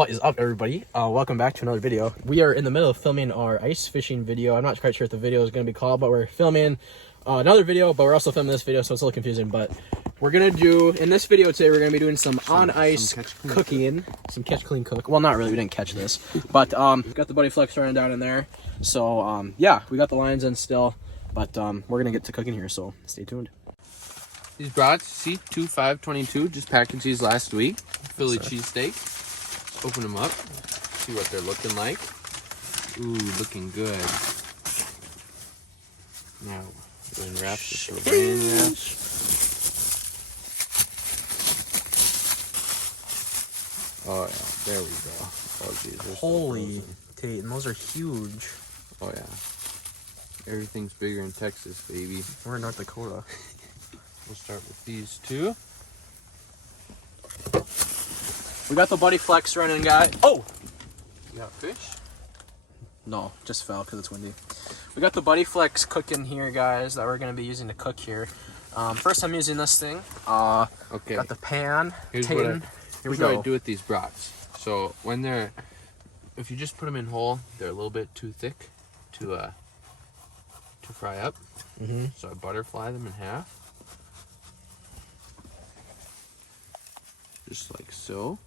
What is up, everybody? Welcome back to another video. We are in the middle of filming our ice fishing video. I'm not quite sure what the video is going to be called, but we're filming another video, but we're also filming this video, so it's a little confusing. But we're going to do, in this video today, we're going to be doing some on-ice cooking. Some catch, clean, cook. Well, not really. We didn't catch this. But we've got the Buddy Flex running down in there. So, yeah, we got the lines in still. But we're going to get to cooking here, so stay tuned. These brats, see, 2/5/22, just packaged these last week. Philly cheesesteak. Open them up, see what they're looking like. Ooh, looking good. Now, go ahead and wrap this little rain wrap. Oh yeah, there we go. Oh geez, Holy Tate, and those are huge. Oh yeah. Everything's bigger in Texas, baby. We're in North Dakota. We'll start with these two. We got the Buddy Flex running, guy. Oh! You got fish? No, just fell because it's windy. We got the Buddy Flex cooking here, guys, that we're going to be using to cook here. First, I'm using this thing. Okay. Got the pan. Here's what I do with these brats. So when they're, if you just put them in whole, they're a little bit too thick to fry up. So I butterfly them in half, just like so.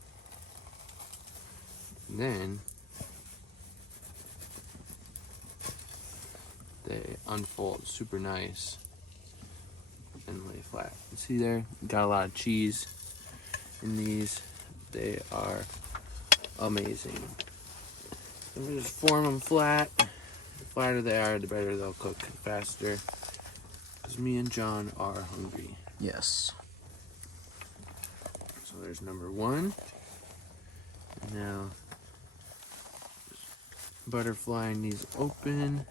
And then they unfold super nice and lay flat. You see there, got a lot of cheese in these. They are amazing. And we just form them flat. The flatter they are, the better they'll cook faster. Because me and John are hungry. Yes. So there's number one. And now, butterflying these open.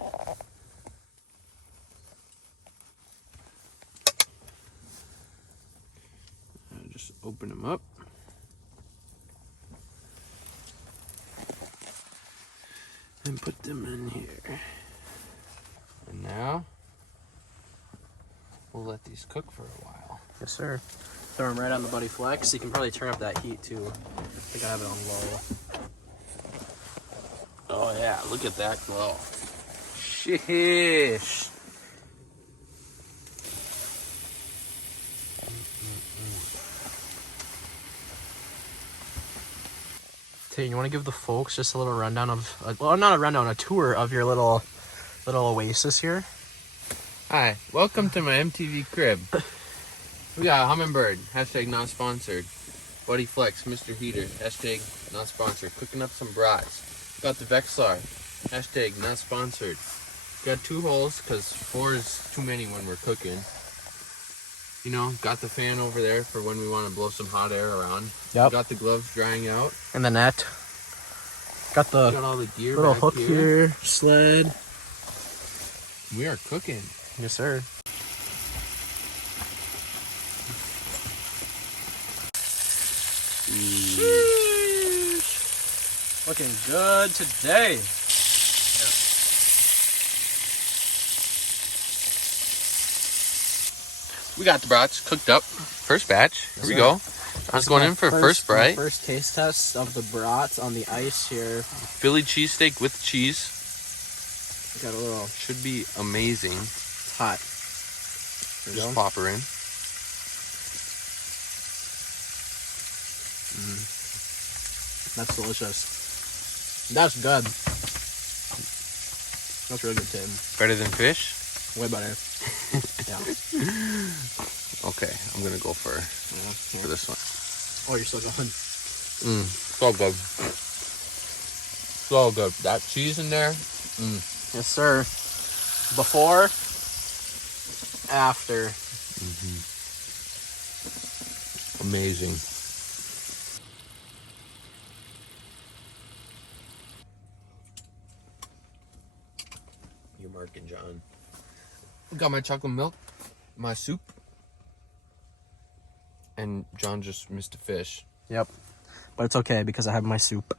Just open them up. And put them in here. And now, we'll let these cook for a while. Yes, sir. Throw them right on the Buddy Flex. You can probably turn up that heat, too. I think I have it on low. Oh yeah, look at that glow. Sheesh. Tate, you want to give the folks just a little rundown of, well, not a rundown, a tour of your little oasis here? Hi, welcome to my MTV crib. We got a hummingbird, hashtag not sponsored. Buddy Flex, Mr. Heater, hashtag not sponsored. Cooking up some brats. Got the Vexlar, hashtag not sponsored. Got 2 holes because 4 is too many when we're cooking. You know, got the fan over there for when we want to blow some hot air around. Yep. Got the gloves drying out. And the net. Got all the gear little back hook here, sled. We are cooking. Yes, sir. Looking good today. Yeah. We got the brats cooked up. First batch. Here we go. I was going in for first bite. First taste test of the brats on the ice here. Philly cheesesteak with cheese. Got a little. Should be amazing. It's hot. There Just pop her in. That's delicious. That's good. That's really good, Tim. Better than fish? Way better. Yeah. Okay, I'm gonna go for this one. Oh, you're still going. So good. So good. That cheese in there. Yes, sir. Before, after. Amazing. You, Mark and John. Got my chocolate milk, my soup, and John just missed a fish. Yep. But it's okay because I have my soup.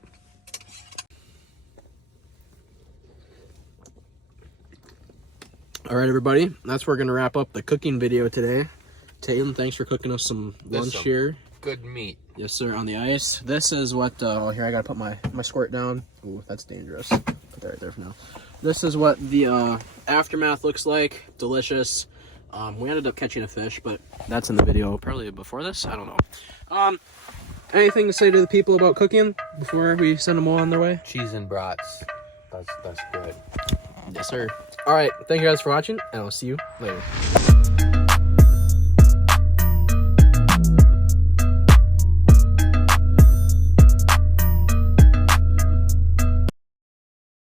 All right, everybody. That's where we're going to wrap up the cooking video today. Tatum, thanks for cooking us some lunch here. good meat. Yes, sir, on the ice. This is what, oh, here I gotta put my squirt down. Ooh, that's dangerous. Put that right there for now. This is what the aftermath looks like. Delicious. We ended up catching a fish, but that's in the video probably before this. I don't know. Anything to say to the people about cooking before we send them all on their way? Cheese and brats. That's good. Yes, sir. All right, thank you guys for watching, and I'll see you later.